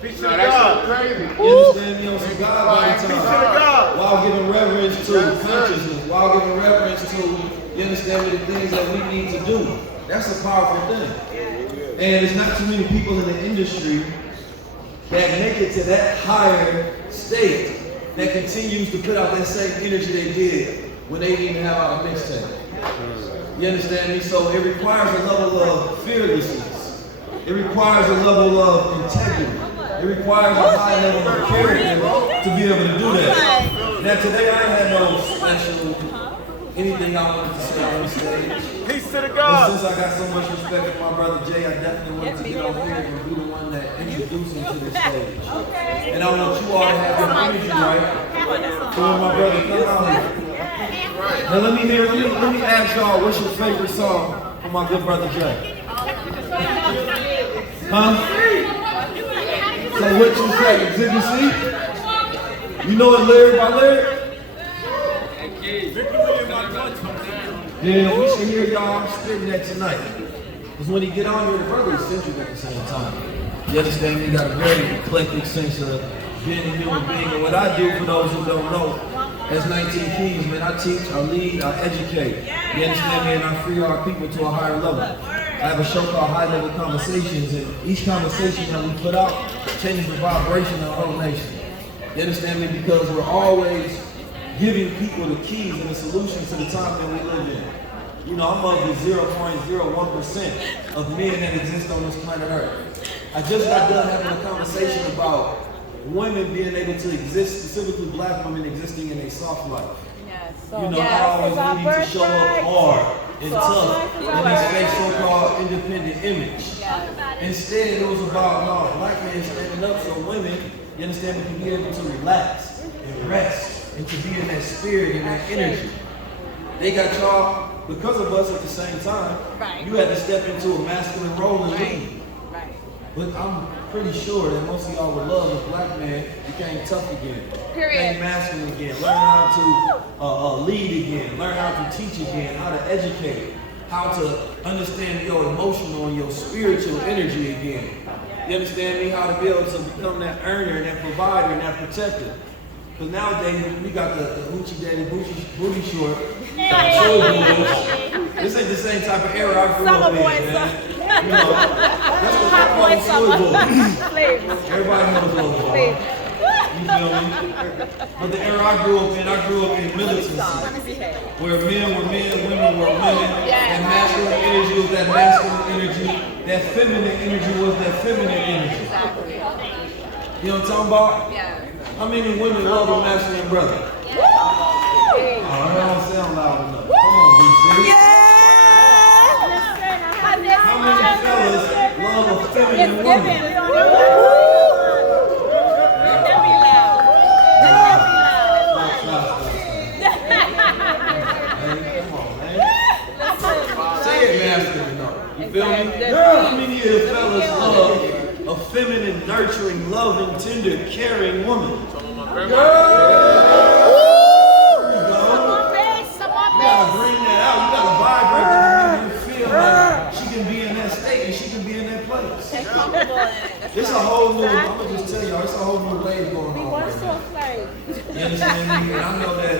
Peace to God. Crazy. You understand me? On some God time. While giving reverence to consciousness, while giving reverence to, you understand me, the things that we need to do. That's a powerful thing. And there's not too many people in the industry that make it to that higher state that continues to put out that same energy they did when they didn't even have out a mixtape. You understand me? So it requires a level of fearlessness. It requires a level of integrity. It requires a high level of character to be able to do that. Now today I ain't had no special anything I wanted to say on the stage. Peace to the God. But since I got so much respect for my brother Jay, I definitely wanted to get on here and be the one that introduced him to this stage. And I want you all to have your energy right. So when my brother come out here. Now let me ask y'all, what's your favorite song from my good brother Jay? Huh? So what you say, Exhibit C? You know it lyric by lyric? Yeah, we should hear y'all spitting that tonight. Because when he get on here, the brother is centric at the same time. You understand? He got a very eclectic sense of being a human being. And what I do, for those who don't know, as 19 Keys, man, I teach, I lead, I educate. You understand me? And I free our people to a higher level. I have a show called High Level Conversations, and each conversation that we put out changes the vibration of the whole nation. You understand me? Because we're always giving people the keys and the solutions to the time that we live in. You know, I'm of the 0.01% of men that exist on this planet Earth. I just got done having a conversation about women being able to exist, specifically black women existing in a soft life. Yes. You know, I always need to show up hard and tough in this so-called independent image. Instead, it was about black men standing up so women, you understand, can be able to relax and rest and to be in that spirit and that energy. They got y'all, because of us at the same time, you had to step into a masculine role and lead. But I'm pretty sure that most of y'all would love if black man became tough again, became masculine again, learn how to lead again, learn how to teach again, how to educate, how to understand your emotional and your spiritual energy again. You understand me? How to be able to become that earner, that provider, and that protector. Because nowadays, we got the hoochie daddy booty short, this ain't the same type of era I grew up in, man. You know, that's what I call soy boys. Everybody knows those boys. You feel me? But the era I grew up in militancy, where men were men, women were women, and masculine energy was that masculine energy, that feminine energy was that feminine energy. You know what I'm talking about? Yeah. How many women love a masculine brother? Oh, that don't sound loud enough. Come on, BC. How many fellas love a feminine woman? Let that be loud. Hey, come on, man. Say it masculine though. You feel me? How many of the fellas love a feminine, nurturing, loving, tender, caring woman? Bring that out. You gotta vibrate that you feel like she can be in that state and she can be in that place. It's a whole new, I'm gonna just tell y'all, it's a whole new wave going on. You understand me? And I know that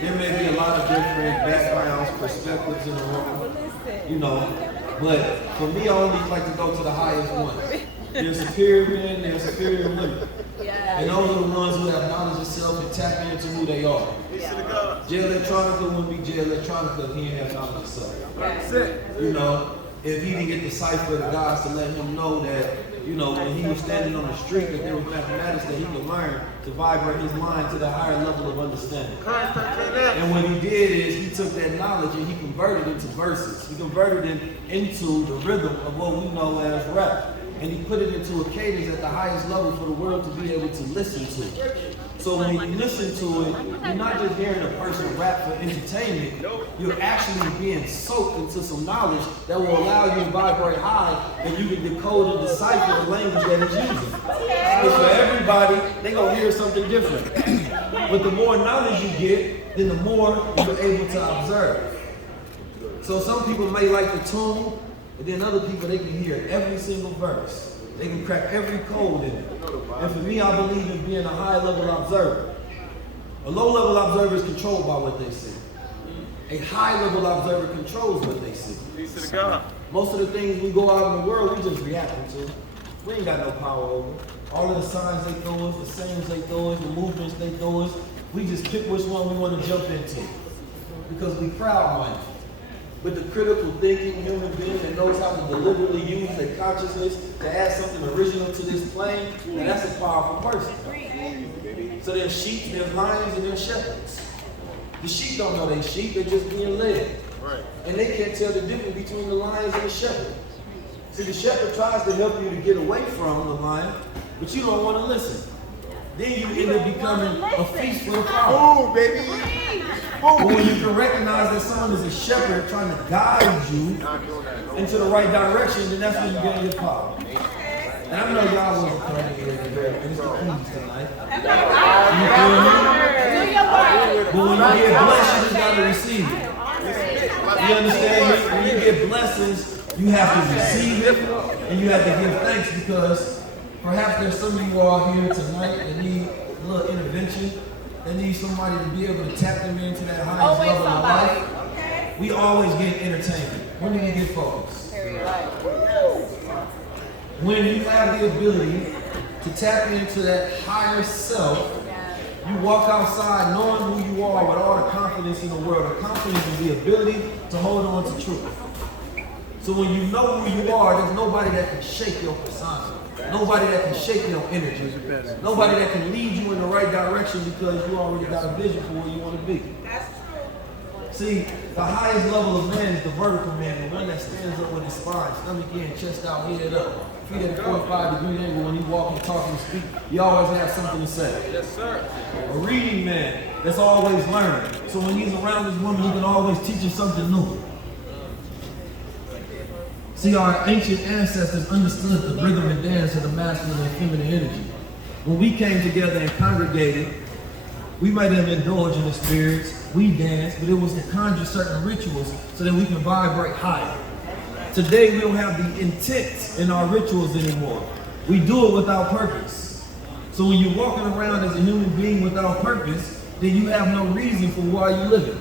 there may be a lot of different backgrounds, perspectives in the room, you know, but for me, I only like to go to the highest one. There's superior men, there's superior women. And those are the ones who have knowledge of self and tap into who they are. Jay Electronica wouldn't be Jay Electronica if he didn't have knowledge of self. You know, if he didn't get the cipher of the gods to let him know that, you know, when he was standing on the street, that there was mathematics that he could learn to vibrate his mind to the higher level of understanding. And what he did is he took that knowledge and he converted it into verses. He converted it into the rhythm of what we know as rap. And he put it into a cadence at the highest level for the world to be able to listen to. So when you listen to it, you're not just hearing a person rap for entertainment, you're actually being soaked into some knowledge that will allow you to vibrate high and you can decode and decipher the language that it's using. Because for everybody, they're going to hear something different. But the more knowledge you get, then the more you're able to observe. So some people may like the tune, And then other people, they can hear every single verse. They can crack every code in it. And for me, I believe in being a high-level observer. A low-level observer is controlled by what they see. A high-level observer controls what they see. Peace to the God. Most of the things we go out in the world, we just reacting to. We ain't got no power over. All of the signs they throw us, the sayings they throw us, the movements they throw us, we just pick which one we want to jump into. Because we crowd-minded. But the critical thinking human being that knows how to deliberately use their consciousness to add something original to this plane, and that's a powerful person. So there's sheep, there's lions, and there's shepherds. The sheep don't know they're sheep, they're just being led. Right. And they can't tell the difference between the lions and the shepherd. See, the shepherd tries to help you to get away from the lion, but you don't want to listen. Then you end up becoming a feast for the power. Move, baby. But when you can recognize that someone is a shepherd trying to guide you into the right direction, then that's when you get your power. And I know y'all wasn't coming here today, and it's the queens tonight. You feel me? But when you get blessed, you just gotta receive it. You understand me? When you get blessings, you have to receive it, and you have to give thanks, because perhaps there's some of you all here tonight that need a little intervention. They need somebody to be able to tap them into that highest level of life. We always get entertainment. When do we get focused? When you have the ability to tap into that higher self, you walk outside knowing who you are with all the confidence in the world. The confidence is the ability to hold on to truth. So when you know who you are, there's nobody that can shake your persona. Nobody that can shake your energy. Nobody that can lead you in the right direction, because you already got a vision for where you want to be. See, the highest level of man is the vertical man, the one that stands up with his spine, stomach in, chest out, head up, feet at a 45-degree angle. When you walk and talk and speak, you always have something to say. Yes, sir. A reading man that's always learning. So when he's around this woman, he can always teach her something new. See, our ancient ancestors understood the rhythm and dance of the masculine and feminine energy. When we came together and congregated, we might have indulged in the spirits, we danced, but it was to conjure certain rituals so that we can vibrate higher. Today, we don't have the intent in our rituals anymore. We do it without purpose. So when you're walking around as a human being without purpose, then you have no reason for why you're living.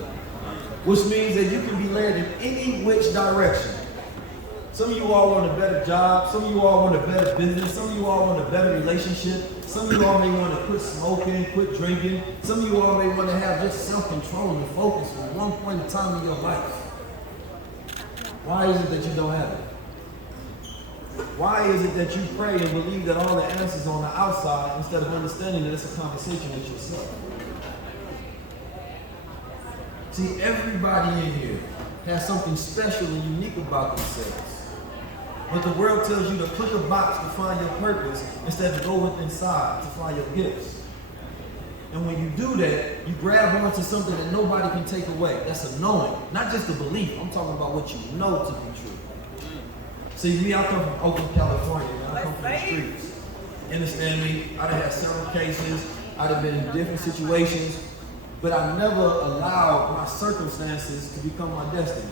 Which means that you can be led in any which direction. Some of you all want a better job, some of you all want a better business, some of you all want a better relationship, some of you all may want to quit smoking, quit drinking, some of you all may want to have just self-control and focus for one point in time in your life. Why is it that you don't have it? Why is it that you pray and believe that all the answers are on the outside instead of understanding that it's a conversation with yourself? See, everybody in here has something special and unique about themselves. But the world tells you to click a box to find your purpose instead of go within inside to find your gifts. And when you do that, you grab onto something that nobody can take away. That's a knowing, not just a belief. I'm talking about what you know to be true. See, me, I come from Oakland, California, and I come from the streets. You understand me? I've had several cases. I've been in different situations, but I never allowed my circumstances to become my destiny.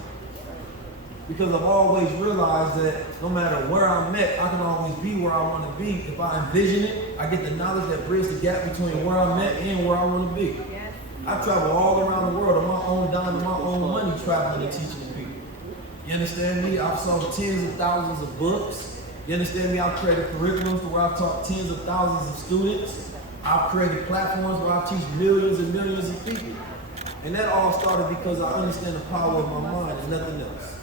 Because I've always realized that no matter where I'm at, I can always be where I want to be. If I envision it, I get the knowledge that bridges the gap between where I'm at and where I want to be. I travel all around the world on my own dime and my own money, traveling and teaching people. You understand me? I've sold tens of thousands of books. You understand me? I've created curriculums where I've taught tens of thousands of students. I've created platforms where I teach millions and millions of people. And that all started because I understand the power of my mind and nothing else.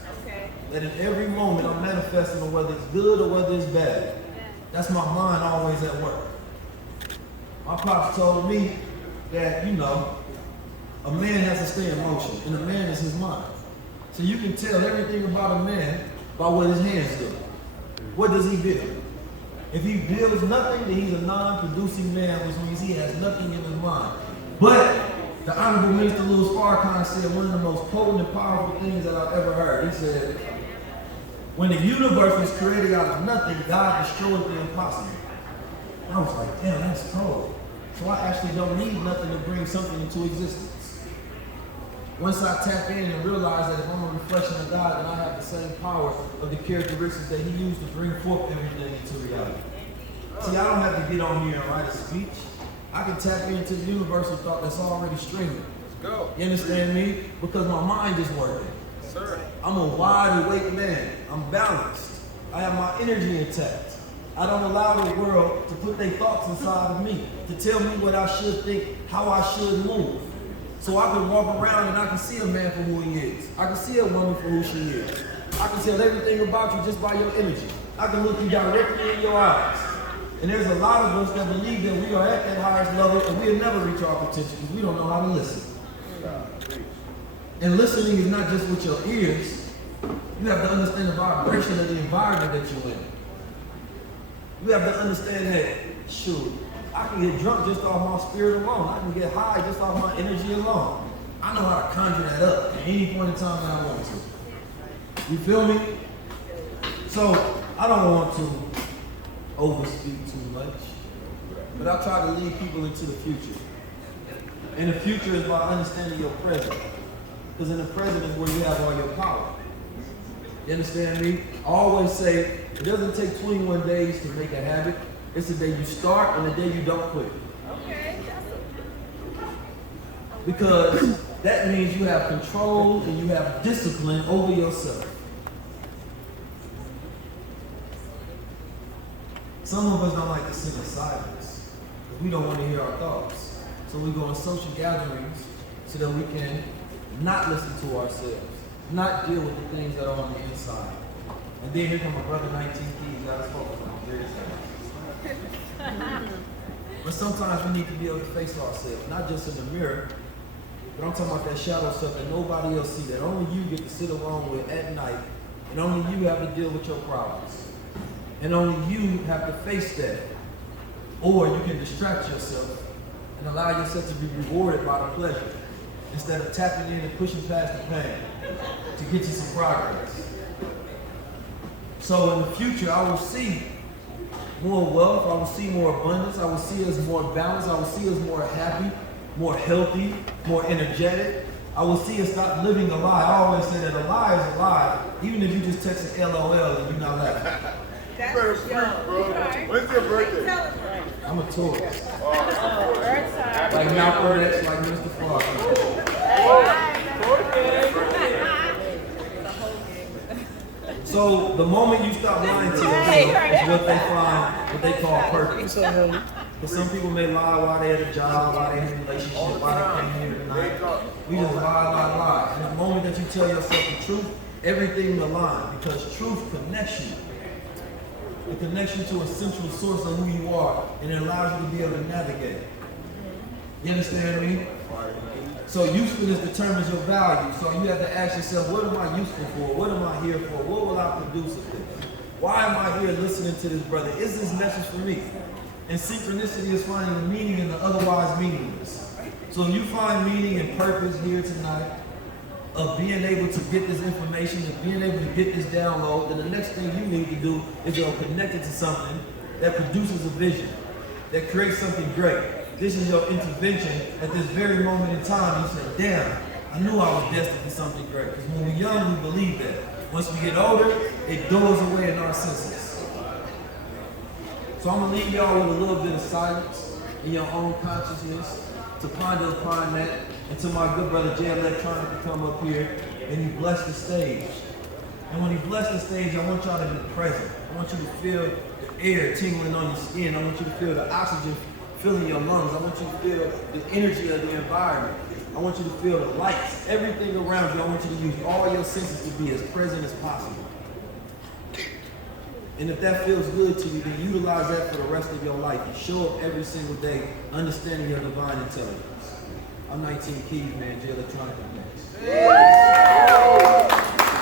That in every moment I'm manifesting on whether it's good or whether it's bad. That's my mind always at work. My pops told me that, you know, a man has to stay in motion, and a man is his mind. So you can tell everything about a man by what his hands do. What does he build? If he builds nothing, then he's a non-producing man, which means he has nothing in his mind. But the Honorable Minister Louis Farrakhan said one of the most potent and powerful things that I've ever heard. He said, when the universe was created out of nothing, God destroyed the impossible. And I was like, damn, that's cold. So I actually don't need nothing to bring something into existence. Once I tap in and realize that if I'm a reflection of God, then I have the same power of the characteristics that he used to bring forth everything into reality. See, I don't have to get on here and write a speech. I can tap into the universal thought that's already streaming. Let's go. You understand me? Because my mind is working. Sir. I'm a wide awake man. I'm balanced. I have my energy intact. I don't allow the world to put their thoughts inside of me, to tell me what I should think, how I should move. So I can walk around and I can see a man for who he is. I can see a woman for who she is. I can tell everything about you just by your energy. I can look you directly in your eyes. And there's a lot of us that believe that we are at that highest level and we'll never reach our potential because we don't know how to listen. And listening is not just with your ears. You have to understand the vibration of the environment that you're in. You have to understand that, shoot, I can get drunk just off my spirit alone. I can get high just off my energy alone. I know how to conjure that up at any point in time that I want to. You feel me? So, I don't want to overspeak too much, but I try to lead people into the future. And the future is by understanding your present. Because in the present is where you have all your power. You understand me? I always say, it doesn't take 21 days to make a habit. It's the day you start and the day you don't quit. Okay. Because that means you have control and you have discipline over yourself. Some of us don't like to sit in silence. We don't want to hear our thoughts. So we go in social gatherings so that we can not listen to ourselves, not deal with the things that are on the inside. And then here come my brother 19 Keys, got us focused on very fast. But sometimes we need to be able to face ourselves, not just in the mirror, but I'm talking about that shadow stuff that nobody else sees, that only you get to sit alone with at night, and only you have to deal with your problems. And only you have to face that. Or you can distract yourself and allow yourself to be rewarded by the pleasure, instead of tapping in and pushing past the pain to get you some progress. So in the future, I will see more wealth, I will see more abundance, I will see us more balanced, I will see us more happy, more healthy, more energetic. I will see us stop living a lie. I always say that a lie is a lie, even if you just text an LOL and you're not laughing. You better freak, bro. When's your birthday? I'm a Taurus. Earth side. Like Malcolm X, like Mr. Frog. So the moment you stop lying to yourself is what they find, what they call purpose. Because some people may lie while they're at a job, while they're in a relationship, while they came here tonight. We just lie. And the moment that you tell yourself the truth, everything will align because truth connects you. It connects you to a central source of who you are, and it allows you to be able to navigate. You understand me? So usefulness determines your value. So you have to ask yourself, what am I useful for? What am I here for? What will I produce of this? Why am I here listening to this brother? Is this message for me? And synchronicity is finding the meaning in the otherwise meaningless. So if you find meaning and purpose here tonight, of being able to get this information, of being able to get this download, then the next thing you need to do is go connect it to something that produces a vision, that creates something great. This is your intervention at this very moment in time. You say, damn, I knew I was destined for something great. Because when we're young, we believe that. Once we get older, it doors away in our senses. So I'm gonna leave y'all with a little bit of silence in your own consciousness to ponder upon that. And to my good brother Jay Electronica to come up here and he bless the stage. And when he bless the stage, I want y'all to be present. I want you to feel the air tingling on your skin. I want you to feel the oxygen filling your lungs. I want you to feel the energy of the environment. I want you to feel the lights, everything around you. I want you to use all your senses to be as present as possible. And if that feels good to you, then utilize that for the rest of your life. You show up every single day understanding your divine intelligence. I'm 19 Keys, man. Jay Electronica, man.